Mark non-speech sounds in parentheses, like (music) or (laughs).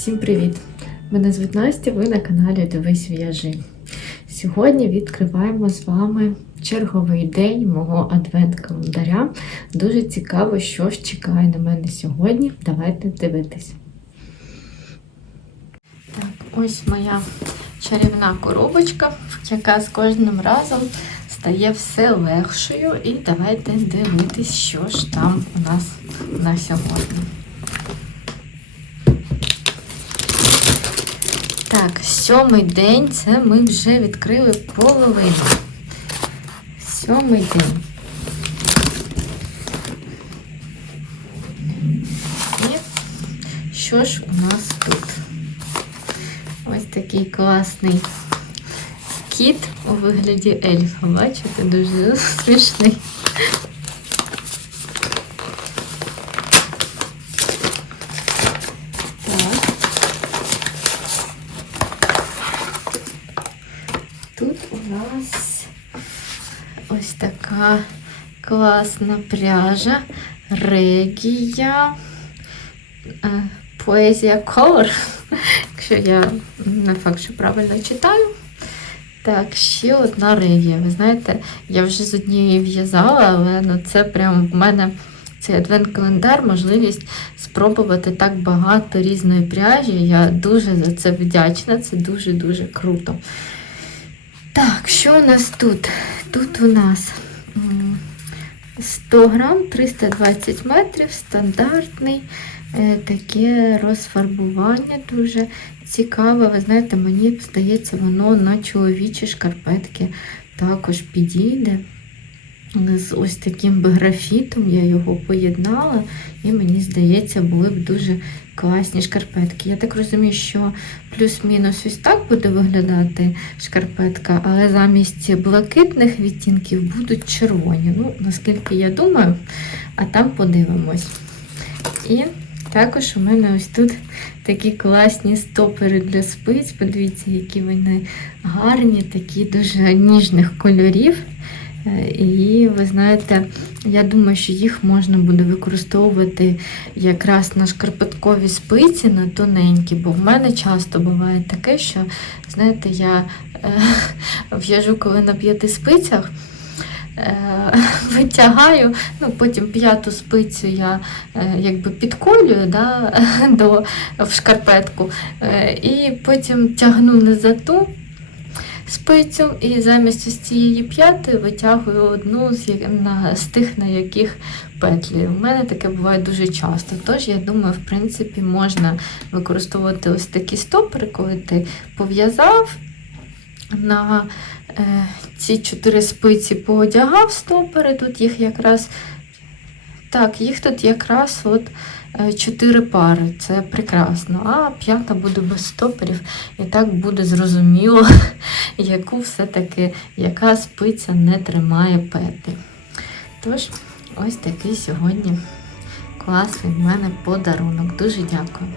Всім привіт! Мене звуть Настя, ви на каналі Дивись В'яжи. Сьогодні відкриваємо з вами черговий день мого адвент-календаря. Дуже цікаво, що ж чекає на мене сьогодні. Давайте дивитись. Так, ось моя чарівна коробочка, яка з кожним разом стає все легшою. І давайте дивитись, що ж там у нас на сьогодні. Так, сьомий день це ми вже відкрили половину. Сьомий день. І що ж у нас тут? Ось такий класний кіт у вигляді ельфа. Бачите, дуже (laughs) смішний. Так. Тут у нас ось така класна пряжа, регія, е, поезія колор, (laughs) якщо я не факт, що правильно читаю. Так, ще одна регія. Ви знаєте, я вже з однієї в'язала, але ну, це прям в мене цей адвент-календар, можливість спробувати так багато різної пряжі. Я дуже за це вдячна, це дуже-дуже круто. Так, що у нас тут? Тут у нас 100 грам, 320 метрів, стандартний е, таке розфарбування дуже цікаве. Ви знаєте, мені здається, воно на чоловічі шкарпетки також підійде. З ось таким би графітом я його поєднала, і мені здається, були б дуже класні шкарпетки. Я так розумію, що плюс-мінус ось так буде виглядати шкарпетка, але замість блакитних відтінків будуть червоні. Ну, наскільки я думаю, а там подивимось. І також у мене ось тут такі класні стопери для спиць. Подивіться, які вони гарні, такі дуже ніжних кольорів. Е, І ви знаєте, я думаю, що їх можна буде використовувати якраз на шкарпеткові спиці, на тоненькі, бо в мене часто буває таке, що, знаєте, я е, (laughs) в'яжу коли на п'яти спицях. е, (laughs) Витягаю, ну потім п'яту спицю я якби підколюю да, (laughs) до, в шкарпетку, і потім тягну не за ту, спицю і замість ось цієї п'яти витягую одну з, на, з тих, на яких петлі. У мене таке буває дуже часто. Тож, я думаю, в принципі, можна використовувати ось такі стопори, коли ти пов'язав на е, ці чотири спиці поодягав стопори. Тут їх якраз так, їх тут якраз от е, чотири пари. Це прекрасно. А п'ята буде без стоперів, і так буде зрозуміло, яку все-таки яка спиця не тримає петлі. Тож, ось такий сьогодні класний в мене подарунок. Дуже дякую.